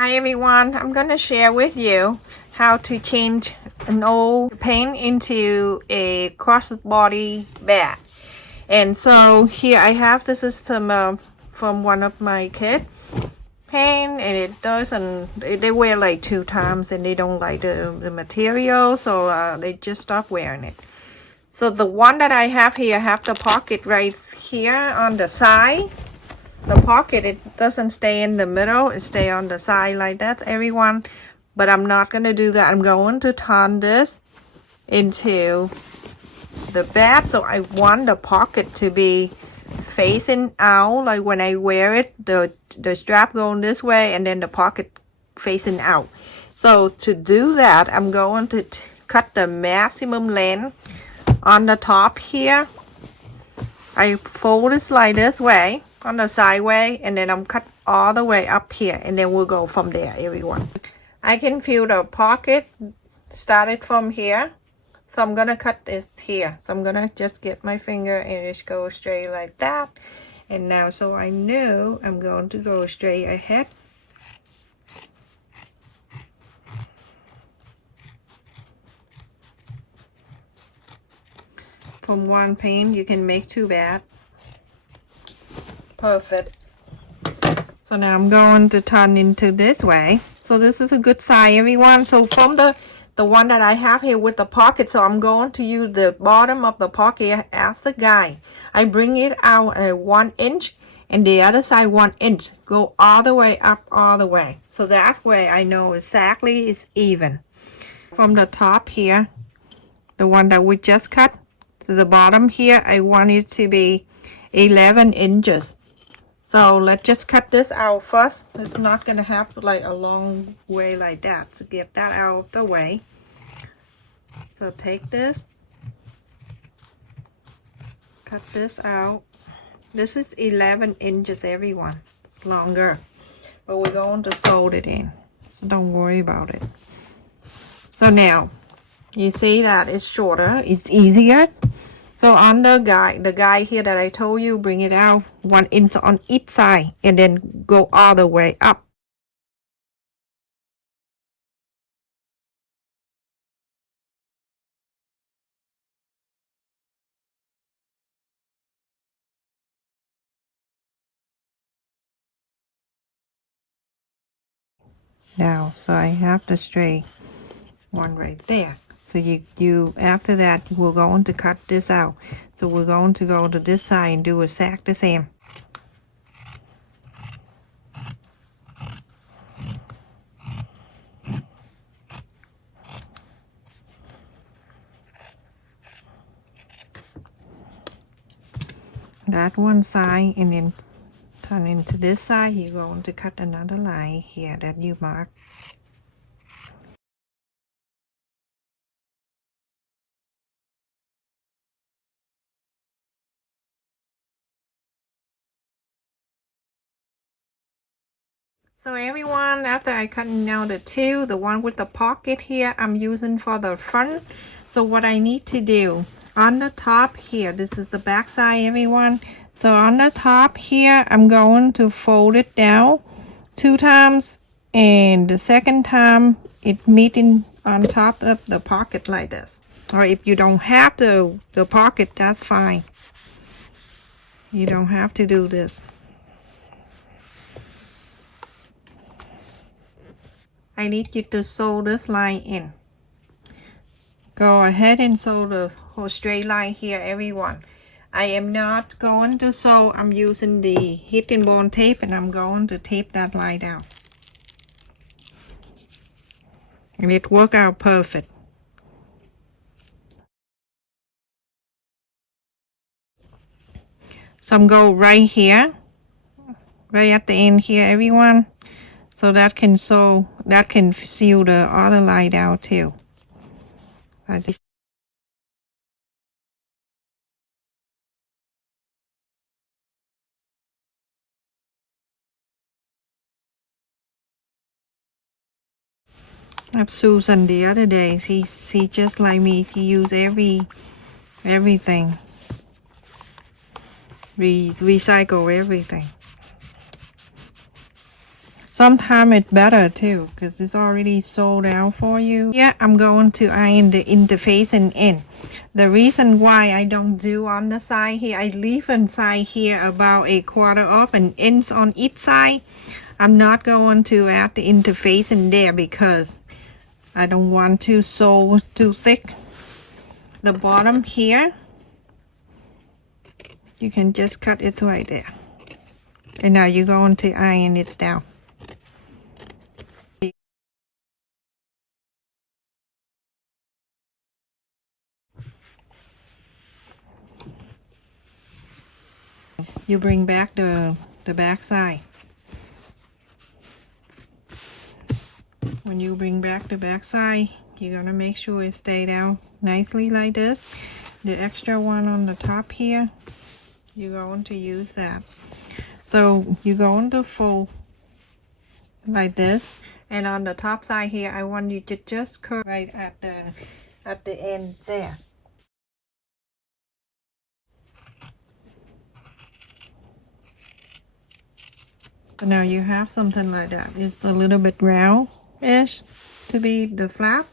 Hi everyone, I'm gonna share with you how to change an old paint into a crossbody bat. And so here I have the system from one of my kids paint, and it doesn't, they wear like 2 times and they don't like the material, so they just stop wearing it. So the one that I have here, I have the pocket right here on the side. The pocket, it doesn't stay in the middle, it stay on the side like that, everyone. But I'm not gonna do that. I'm going to turn this into the bat. So I want the pocket to be facing out, like when I wear it, the strap going this way and then the pocket facing out. So to do that, I'm going to cut the maximum length on the top here. I fold it like this way on the side way, and then I'm cut all the way up here, and then we'll go from there, everyone. I can feel the pocket started from here, so I'm gonna cut this here. So I'm gonna just get my finger and just go straight like that. And now, so I know I'm going to go straight ahead. From one paint you can make 2 bats. Perfect. So now I'm going to turn into this way. So this is a good size, everyone. So from the one that I have here with the pocket, so I'm going to use the bottom of the pocket as the guide. I bring it out at 1 inch and the other side 1 inch. Go all the way up, all the way. So that way I know exactly it's even. From the top here, the one that we just cut, to the bottom here, I want it to be 11 inches. So let's just cut this out first. It's not gonna have like a long way like that. So get that out of the way. So take this, cut this out. This is 11 inches, everyone. It's longer, but we're going to sew it in, so don't worry about it. So now you see that it's shorter, it's easier. So on the guide here that I told you, bring it out 1 inch on each side and then go all the way up. Now, so I have the straight one right there. So you after that, we're going to cut this out. So we're going to go to this side and do exactly the same. That one side, and then turn into this side. You're going to cut another line here that you mark. So everyone, after I cut out the 2, the one with the pocket here, I'm using for the front. So what I need to do on the top here, this is the back side, everyone. So on the top here, I'm going to fold it down 2 times, and the second time it meeting on top of the pocket like this. Or if you don't have the pocket, that's fine. You don't have to do this. I need you to sew this line in. Go ahead and sew the whole straight line here, everyone. I am not going to sew. I'm using the heat and bond tape, and I'm going to tape that line down. And it worked out perfect. So I'm going right here, right at the end here, everyone. So that can sew, that can seal the other line out too. Like this. I've Susan the other days. He just like me. He use everything. Recycle everything. Sometimes it's better too because it's already sold out for you. Yeah, I'm going to iron the interfacing in. The reason why I don't do on the side here, I leave inside here about 1/4 of an inch on each side. I'm not going to add the interfacing there because I don't want to sew too thick. The bottom here, you can just cut it right there. And now you're going to iron it down. You bring back the back side. When you bring back the back side, you're gonna make sure it stay down nicely like this. The extra one on the top here, you're going to use that. So you're going to fold like this, and on the top side here, I want you to just curve right at the end there. So now you have something like that. It's a little bit round-ish to be the flap.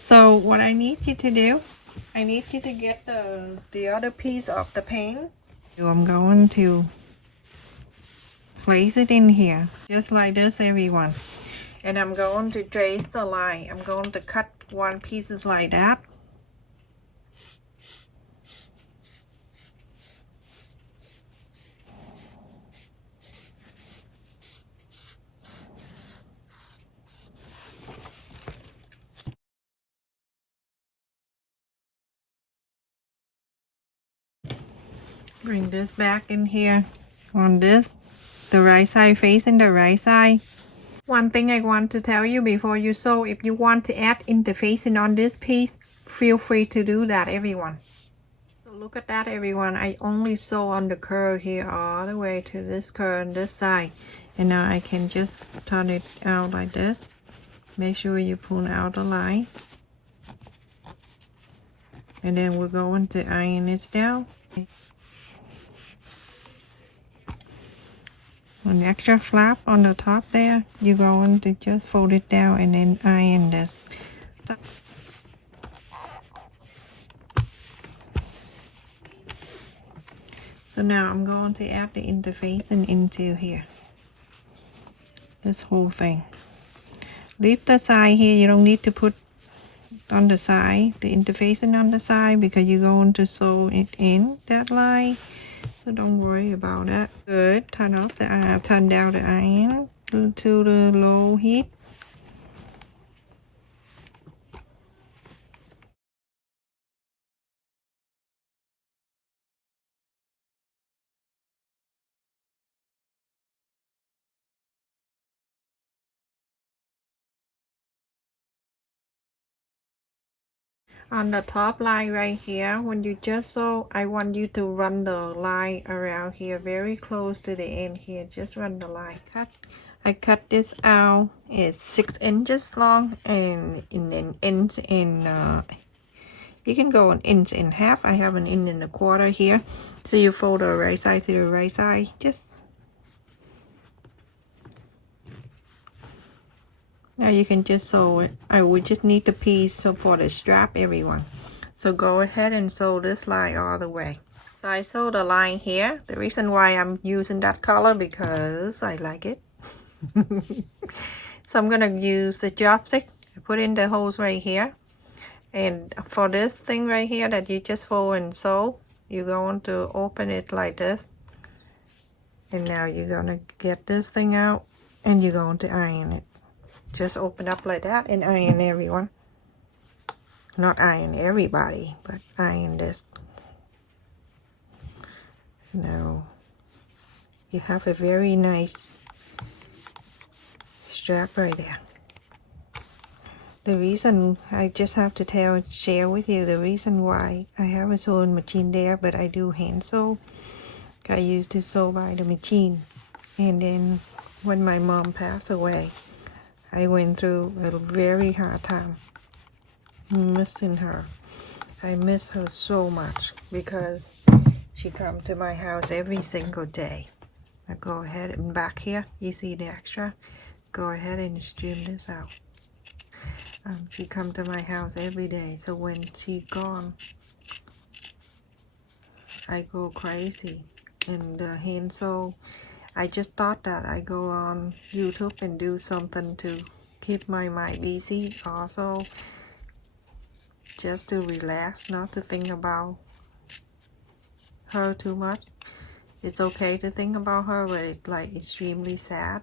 So what I need you to do, I need you to get the other piece of the paint. I'm going to place it in here, just like this, everyone. And I'm going to trace the line. I'm going to cut one pieces like that. Bring this back in here on this, the right side facing the right side. One thing I want to tell you before you sew, if you want to add interfacing on this piece, feel free to do that, everyone. So look at that, everyone. I only sew on the curve here all the way to this curve on this side. And now I can just turn it out like this. Make sure you pull out the line. And then we're going to iron it down. An extra flap on the top there, you're going to just fold it down and then iron this. So now I'm going to add the interfacing into here. This whole thing. Leave the side here, you don't need to put on the side, the interfacing on the side, because you're going to sew it in that line. So don't worry about that. Good. Turn down the iron to the low heat. On the top line right here, when you just sew, I want you to run the line around here very close to the end here. Just run the line. I cut this out. It's 6 inches long and in an inch in you can go an inch and a half. I have an inch and a quarter here. So you fold the right side to the right side. Just now you can just sew it. I would just need the piece for the strap, everyone. So go ahead and sew this line all the way. So I sewed the line here. The reason why I'm using that color because I like it. So I'm gonna use the chopstick. I put in the holes right here. And for this thing right here that you just fold and sew, you're going to open it like this. And now you're gonna get this thing out and you're going to iron it. Just open up like that and iron, everyone. Not iron everybody, but iron this. Now you have a very nice strap right there. The reason I just have to share with you the reason why I have a sewing machine there, but I do hand sew. I used to sew by the machine, and then when my mom passed away, I went through a very hard time missing her. I miss her so much because she come to my house every single day. I go ahead and back here, you see the extra. go ahead and stream this out. She come to my house every day, so when she gone, I go crazy. And so I just thought that I go on YouTube and do something to keep my mind busy, also just to relax, not to think about her too much. It's okay to think about her, but it's like extremely sad.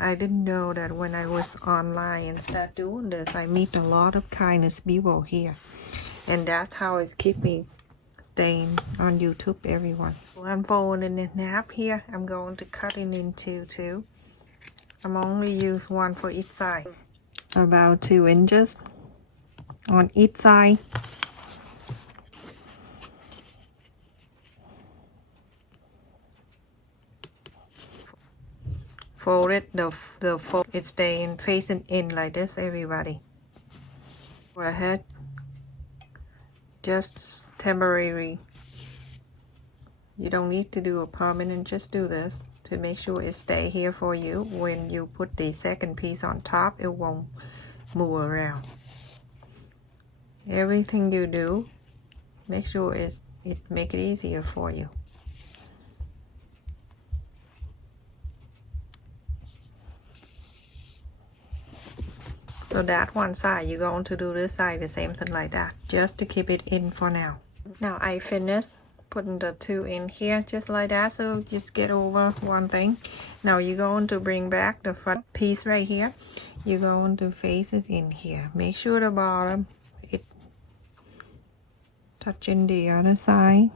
I didn't know that when I was online and start doing this, I meet a lot of kindness people here, and that's how it keep me staying on YouTube, everyone. I'm folding in half here. I'm going to cut it into two. I'm only use one for each side, about 2 inches on each side. Fold it, the fold, it's staying facing in like this, everybody. Go ahead, just temporary. You don't need to do a permanent, just do this to make sure it stay here for you. When you put the second piece on top, it won't move around. Everything you do, make sure it make it easier for you. So that one side, you're going to do this side the same thing like that, just to keep it in for now. Now I finished putting the two in here just like that, so just get over one thing. Now you're going to bring back the front piece right here. You're going to face it in here. Make sure the bottom it touching the other side.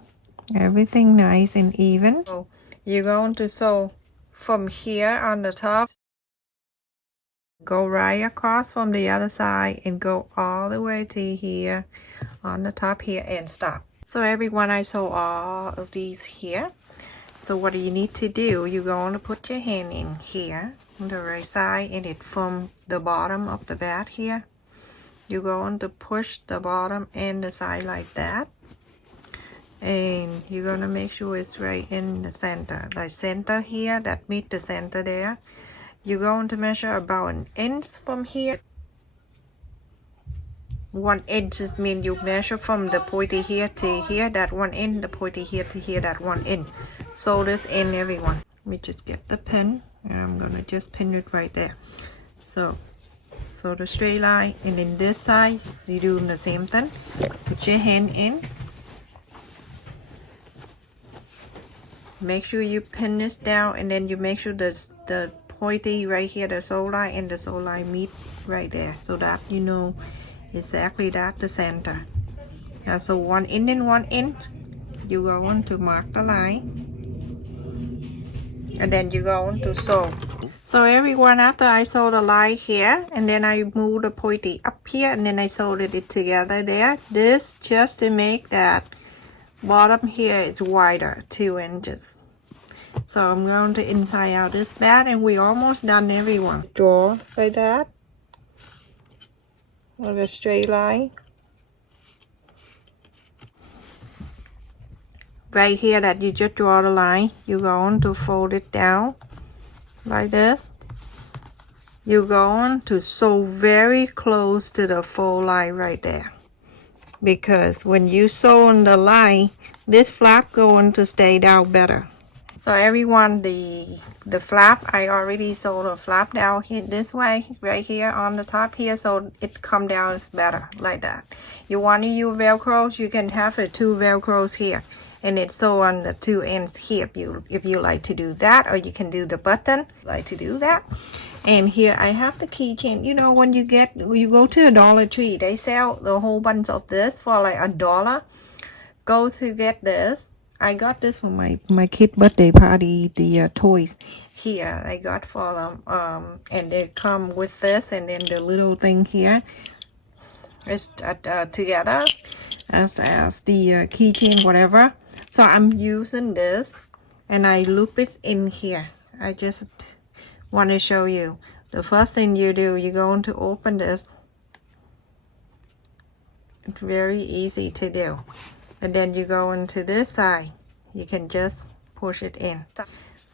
Everything nice and even. So you're going to sew from here on the top. Go right across from the other side and go all the way to here on the top here and stop. So everyone, I sew all of these here. So what do you need to do? You're going to put your hand in here on the right side, and it from the bottom of the bat here. You're going to push the bottom and the side like that, and you're going to make sure it's right in the center, like center here, that meet the center there. You're going to measure about 1 inch from here. 1 inch just means you measure from the pointy here to here, that 1 inch, the pointy here to here, that 1 inch. Sew this in, everyone. Let me just get the pin, and I'm gonna just pin it right there. So the straight line, and then this side, you're doing the same thing. Put your hand in. Make sure you pin this down, and then you make sure the pointy right here, the sew line and the sew line meet right there, so that you know exactly that the center. Now, so 1 inch and 1 inch, you go on to mark the line, and then you go on to sew. So everyone, after I sew the line here, and then I move the pointy up here, and then I sewed it together there. This just to make that bottom here is wider, 2 inches. So I'm going to inside out this bat, and we almost done, everyone. Draw like that with a straight line. Right here that you just draw the line, you're going to fold it down like this. You're going to sew very close to the fold line right there, because when you sew on the line, this flap going to stay down better. So everyone, the flap, I already sewed a flap down here this way, right here on the top here, so it come down better like that. You want to use velcros, you can have the 2 velcros here, and it's sew on the 2 ends here if you like to do that, or you can do the button, like to do that. And here I have the keychain. You know, when you go to a Dollar Tree, they sell the whole bunch of this for like $1. Go to get this. I got this for my kid birthday party, the toys here I got for them, and they come with this, and then the little thing here is together as the keychain, whatever. So I'm using this, and I loop it in here. I just want to show you. The first thing you do, you're going to open this. It's very easy to do. And then you go into this side, you can just push it in.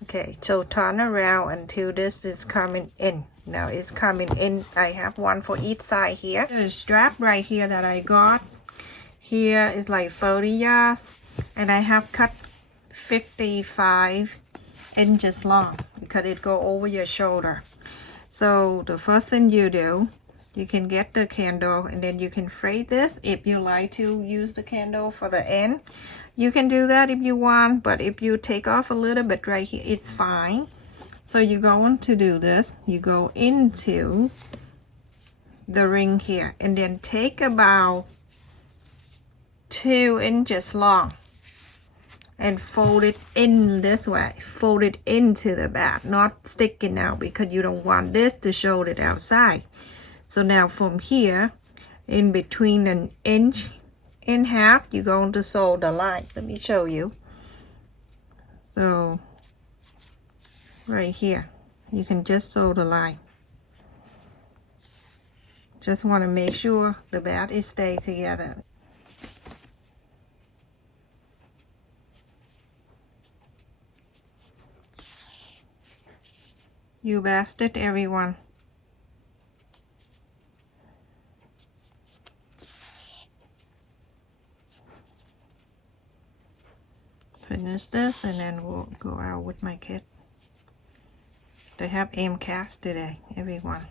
Okay, so turn around until this is coming in. Now it's coming in. I have one for each side here. The strap right here that I got here is like 30 yards, and I have cut 55 inches long because it go over your shoulder. So the first thing you do, you can get the candle and then you can fray this. If you like to use the candle for the end, you can do that if you want, but if you take off a little bit right here, it's fine. So you're going to do this. You go into the ring here and then take about 2 inches long and fold it in this way. Fold it into the back, not sticking out, because you don't want this to show it outside. So now from here, in between 1.5 inches, you're going to sew the line. Let me show you. So right here, you can just sew the line. Just want to make sure the back is stay together. You bastard, everyone. Finish this and then we'll go out with my kid. They have MCAS today, everyone.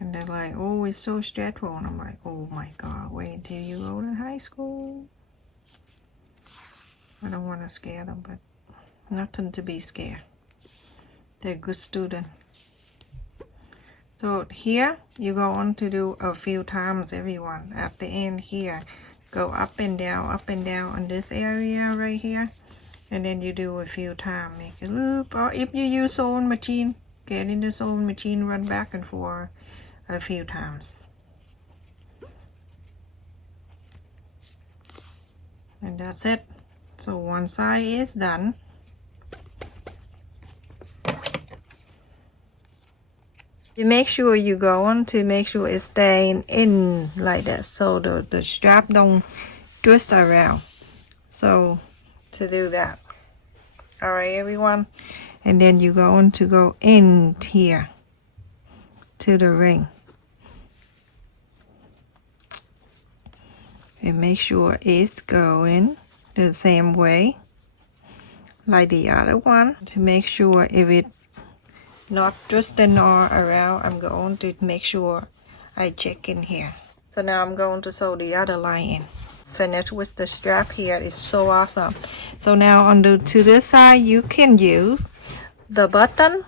And they're like, oh, it's so stressful. And I'm like, oh my God, wait until you go to high school. I don't want to scare them, but nothing to be scared. They're good students. So here, you're going to do a few times, everyone. At the end here, go up and down on this area right here. And then you do a few times. Make a loop. Or if you use sewing machine, get in the sewing machine, run back and forth a few times. And that's it. So one side is done. You make sure you go on to make sure it's staying in like that, so the strap don't twist around. So to do that, all right, everyone, and then you go on to go in here to the ring and make sure it's going the same way like the other one. To make sure if it not twisting all around, I'm going to make sure I check in here. So now I'm going to sew the other line in. It's finished with the strap here. It's so awesome. So now on to this side, you can use the button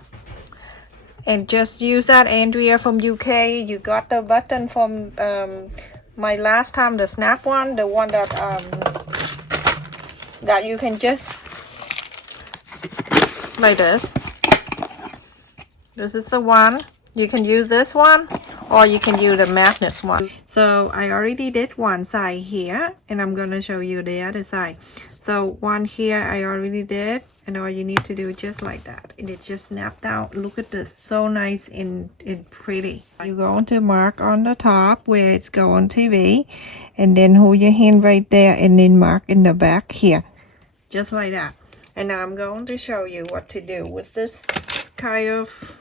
and just use that. Andrea from UK, you got the button from my last time, the snap one, the one that that you can just like this. This is the one. You can use this one or you can use the magnets one. So I already did one side here and I'm going to show you the other side. So one here I already did, and all you need to do is just like that, and it just snapped out. Look at this, so nice and pretty. You're going to mark on the top where it's going to be, and then hold your hand right there and then mark in the back here, just like that. And now I'm going to show you what to do with this kind of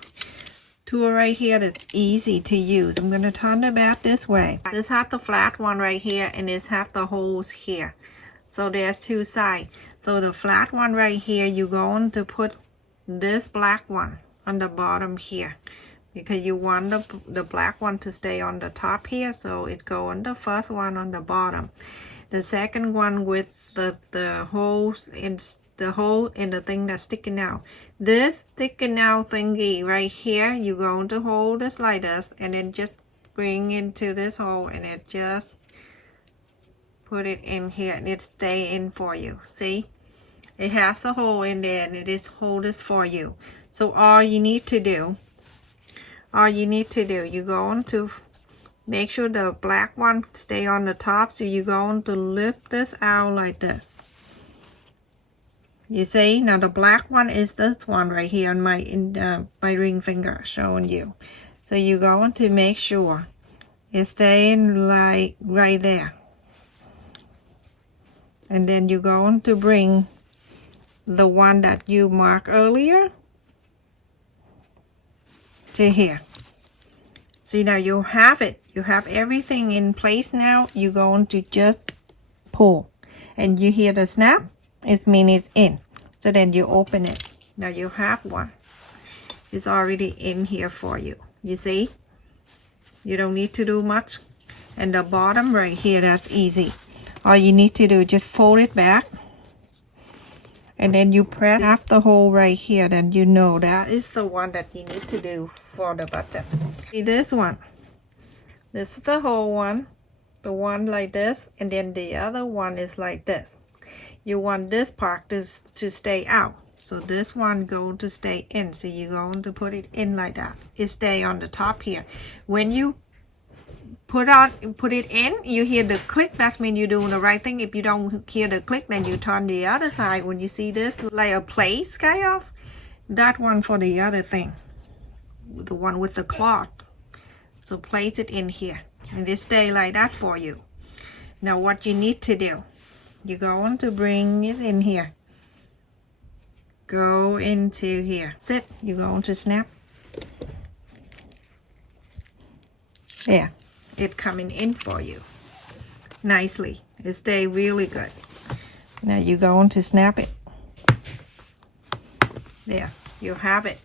tool right here that's easy to use. I'm going to turn the back this way. This has the flat one right here, and this has the holes here. So there's two sides. So the flat one right here, you're going to put this black one on the bottom here, because you want the black one to stay on the top here. So it go on the first one on the bottom. The second one with the holes in the hole and the thing that's sticking out. This sticking out thingy right here, you're going to hold this like this and then just bring into this hole, and it just put it in here and it stay in for you. See, it has a hole in there and it is hold this for you. So all you need to do, you're going to make sure the black one stay on the top. So you're going to lift this out like this. You see, now the black one is this one right here on my my ring finger showing you. So you're going to make sure it's staying like right there. And then you're going to bring the one that you marked earlier to here. See, now you have it. You have everything in place now. You're going to just pull. And you hear the snap? It means it's in. So then you open it. Now you have one. It's already in here for you. You see? You don't need to do much. And the bottom right here, that's easy. All you need to do is just fold it back. And then you press half the hole right here. Then you know that is the one that you need to do for the button. See this one? This is the whole one. The one like this. And then the other one is like this. You want this part to stay out. So this one going to stay in. So you're going to put it in like that. It stay on the top here. When you put it in, you hear the click. That means you're doing the right thing. If you don't hear the click, then you turn the other side. When you see this like a place kind of, that one for the other thing, the one with the cloth. So place it in here and it stay like that for you. Now what you need to do, you're going to bring it in here. Go into here. That's it. You're going to snap. There. It coming in for you nicely. It stay really good. Now you're going to snap it. There. You have it.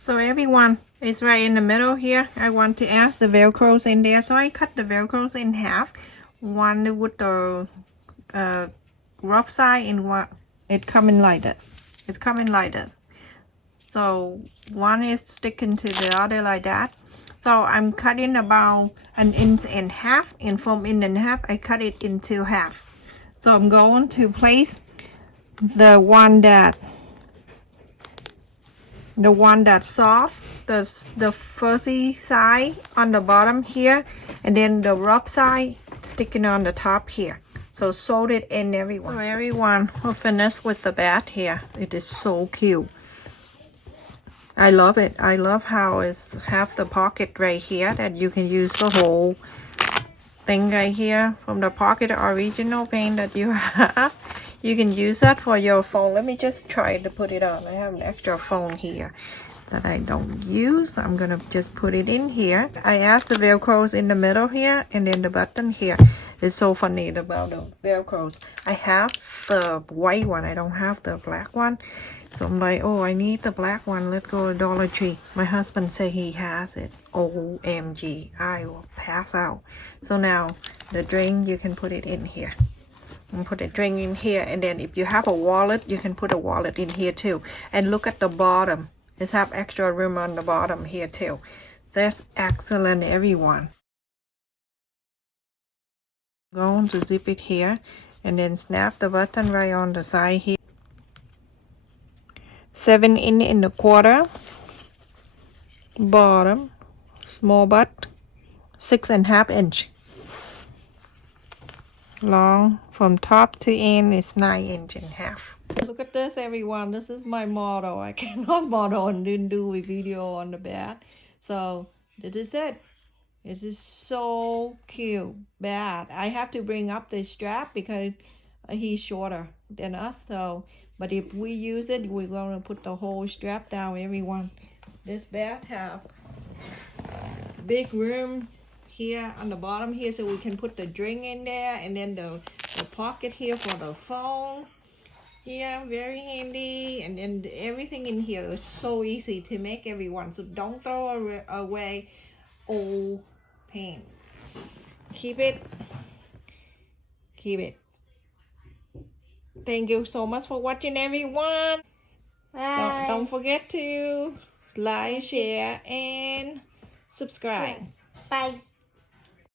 So everyone, it's right in the middle here. I want to add the velcros in there. So I cut the velcros in half. One with the rough side and what it coming like this. It's coming like this. So one is sticking to the other like that. So I'm cutting about 1.5 inches, and from 1.5 inches I cut it into half. So I'm going to place the one that's soft, the fuzzy side on the bottom here, and then the rough side sticking on the top here. So sewed it in everyone. So everyone, we'll finish with the bat here. It is so cute. I love it. I love how it's have the pocket right here that you can use the whole thing right here from the pocket original paint that you have. You can use that for your phone. Let me just try to put it on. I have an extra phone here that I don't use. I'm gonna just put it in here. I asked the velcros in the middle here and then the button here. It's so funny about the velcros. I have the white one. I don't have the black one. So I'm like, oh, I need the black one. Let's go to Dollar Tree. My husband said he has it. OMG, I will pass out. So now the drink, you can put it in here. And put a drink in here. And then if you have a wallet, you can put a wallet in here too. And look at the bottom. It's have extra room on the bottom here too. That's excellent, everyone. Going to zip it here. And then snap the button right on the side here. 7 1/4 bottom, small butt, 6.5 inch long. From top to end is 9.5 inches. Look at this, everyone. This is my model. I cannot model and didn't do a video on the bat. So this is it. This is so cute. Bat. I have to bring up the strap because he's shorter than us. So. But if we use it, we're going to put the whole strap down, everyone. This bat have big room here on the bottom here so we can put the drink in there. And then the pocket here for the phone. Yeah, very handy. And then everything in here is so easy to make, everyone. So don't throw away old paint. Keep it. Keep it. Thank you so much for watching, everyone. Bye. Don't forget to like, share, and subscribe. Bye.